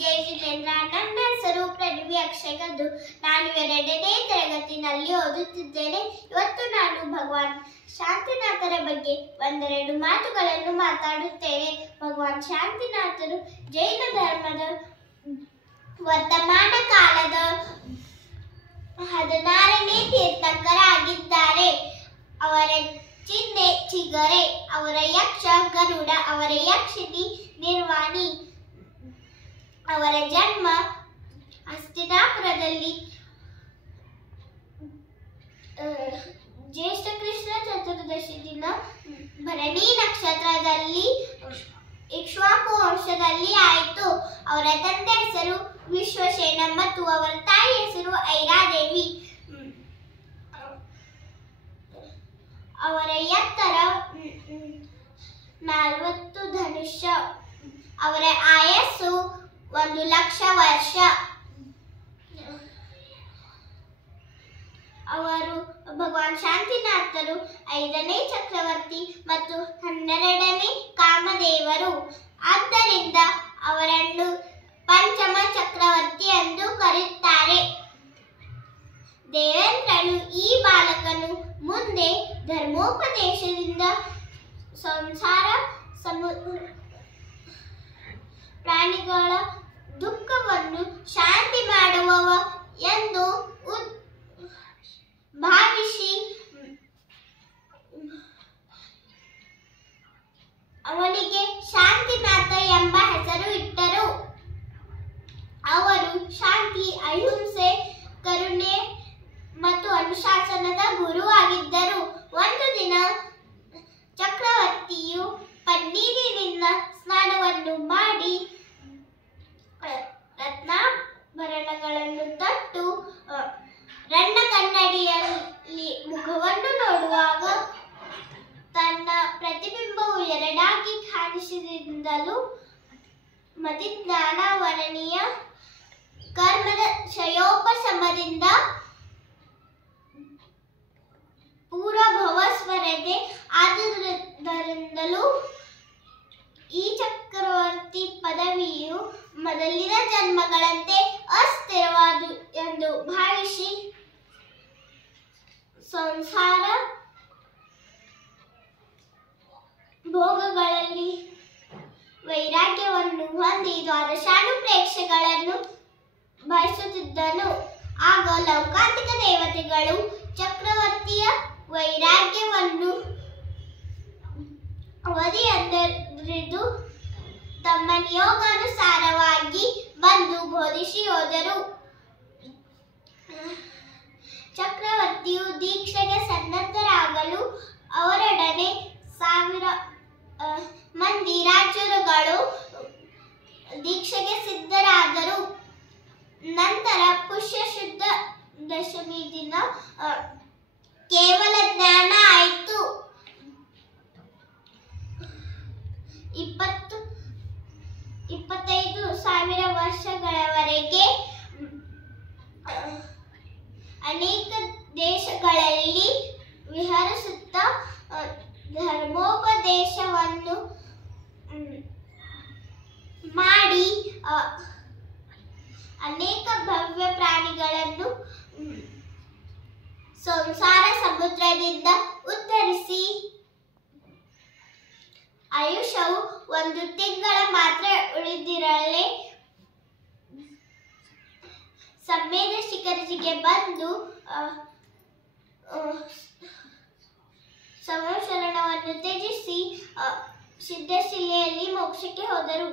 ಜೈ ಜಿತೇಂದ್ರ. ನನ್ನ ಹೆಸರು ಪ್ರಣವಿ ಅಕ್ಷಯ್ ಗದ್ದು. ನಾನು 2ನೇ ತರಗತಿಯಲ್ಲಿ ಓದುತ್ತಿದ್ದೇನೆ. ಇವತ್ತು ನಾನು ಭಗವಾನ್ ಶಾಂತಿನಾಥರ ಬಗ್ಗೆ ಒಂದೆರಡು ಮಾತುಗಳನ್ನು ಮಾತಾಡುತ್ತೇನೆ. ಭಗವಾನ್ ಶಾಂತಿನಾಥರು ಜೈನ ಧರ್ಮದ ವರ್ತಮಾನ ಕಾಲದ 16ನೇ ತೀರ್ಥಂಕರಾಗಿದ್ದಾರೆ. ಅವರ ಚಿಹ್ನೆ ಚಿಗರೆ, ಅವರ ಯಕ್ಷ ಗರುಡ, ಅವರ ಯಕ್ಷಿಣಿ ನಿರ್ವಾಣಿ. ಅವರ ಜನ್ಮ ಹಸ್ತಿನಾಪುರದಲ್ಲಿ ಜ್ಯೇಷ್ಠ ಕೃಷ್ಣ ಚತುರ್ದಶಿ ದಿನ ಭರಣಿ ನಕ್ಷತ್ರದಲ್ಲಿ ಇಕ್ಷ್ವಾಕು ವಂಶದಲ್ಲಿ ಆಯಿತು. ಅವರ ತಂದೆ ಹೆಸರು ವಿಶ್ವಸೇನ ಮತ್ತು ಅವರ ತಾಯಿ ಹೆಸರು ಐರಾದೇವಿ. ಅವರ ಎತ್ತರ 40 ಧನುಷ್ಯ. ಅವರ ಆಯಸ್ಸು 1,00,000 ವರ್ಷ. ಅವರು ಭಗವಾನ್ ಶಾಂತಿನಾಥರು 5ನೇ ಚಕ್ರವರ್ತಿ ಮತ್ತು 12ನೇ ಕಾಮದೇವರು. ಆದ್ದರಿಂದ ಅವರನ್ನು ಪಂಚಮ ಚಕ್ರವರ್ತಿ ಎಂದು ಕರೆಯುತ್ತಾರೆ. ದೇವೇಂದ್ರನು ಈ ಬಾಲಕನು ಮುಂದೆ ಧರ್ಮೋಪದೇಶದಿಂದ ಸಂಸಾರ ಪ್ರಾಣಿಗಳ ದುಃಖವನ್ನು ಶಾಂತಿ ಮಾಡುವವ ಎಂದು ಭಾವಿಸಿ ಅವನಿಗೆ ಶಾಂತಿನಾಥ ಎಂಬ ಹೆಸರು ಇಟ್ಟರು. ಅವರು ಶಾಂತಿ, ಅಹಿಂಸೆ, ಕರುಣೆ ಮತ್ತು ಅನುಶಾಸನದ ಗುರುವಾಗಿದ್ದರು. ಒಂದು ದಿನ ಚಕ್ರವರ್ತಿಯು ಪನ್ನೀರಿನಿಂದ ಸ್ನಾನವನ್ನು ಮಾಡಿ ರತ್ನಾಭರಣಗಳನ್ನು ತೊಟ್ಟು ರನ್ನ ಕನ್ನಡಿಯಲ್ಲಿ ಮುಖವನ್ನು ನೋಡುವಾಗ ತನ್ನ ಪ್ರತಿಬಿಂಬವು ಎರಡಾಗಿ ಕಾಣಿಸಿದಿಂದಲೂ ಮತಿಜ್ಞಾನ ವರ್ಣೀಯ ಕರ್ಮದ ಕ್ಷಯೋಪಶಮದಿಂದ ಪೂರ್ವಭವಸ್ಮರಣೆ ಆದುದರಿಂದಲೂ ಈ ಚಕ್ರವರ್ತಿ ಪದವಿಯು ಮೊದಲಿನ ಜನ್ಮಗಳಂತೆ ಅಸ್ಥಿರವಾದು ಎಂದು ಭಾವಿಸಿ ಸಂಸಾರ ಭೋಗಗಳಲ್ಲಿ ವೈರಾಗ್ಯವನ್ನು ಹೊಂದಿ ದ್ವಾದಶಾನುಪ್ರೇಕ್ಷೆಗಳನ್ನು ಬಯಸುತ್ತಿದ್ದನು. ಆಗ ಲೌಕಾಂತಿಕ ದೇವತೆಗಳು ಚಕ್ರವರ್ತಿಯ ವೈರಾಗ್ಯವನ್ನು ಅವಧಿಯಂದರಿದು ತಮ್ಮ ನಿಯೋಗಾನುಸಾರವಾಗಿ ಬಂದು ಬೋಧಿಸಿ ಹೋದರು. ಚಕ್ರವರ್ತಿಯು ದೀಕ್ಷೆಗೆ ಸನ್ನದ್ಧರಾಗಲು ಅವರೊಡನೆ 1000 ಮಂದಿ ರಾಜರುಗಳು ದೀಕ್ಷೆಗೆ ಸಿದ್ಧರಾದರು. ನಂತರ ಪುಷ್ಯ ಶುದ್ಧ ದಶಮಿ ದಿನ ಕೇವಲ ಜ್ಞಾನ ಆಯಿತು. 25,000 ವರ್ಷಗಳವರೆಗೆ ಅನೇಕ ದೇಶಗಳಲ್ಲಿ ವಿಹರಿಸುತ್ತಾ ಧರ್ಮೋಪದೇಶವನ್ನು ಮಾಡಿ ಅನೇಕ ಭವ್ಯ ಪ್ರಾಣಿಗಳನ್ನು ಸಂಸಾರ ಸಮುದ್ರದಿಂದ ಉದ್ಧರಿಸಿ ಆಯುಷ್ಯವು 1 ತಿಂಗಳ ಮಾತ್ರ ಉಳಿದಿರಲೇ ಸಮ್ಮೇದ ಶಿಖರಜಿಗೆ ಬಂದು ಸಂವತ್ಸರಣವನ್ನು ತ್ಯಜಿಸಿ ಸಿದ್ಧಶಿಲೆಯಲ್ಲಿ ಮೋಕ್ಷಕ್ಕೆ ಹೋದರು.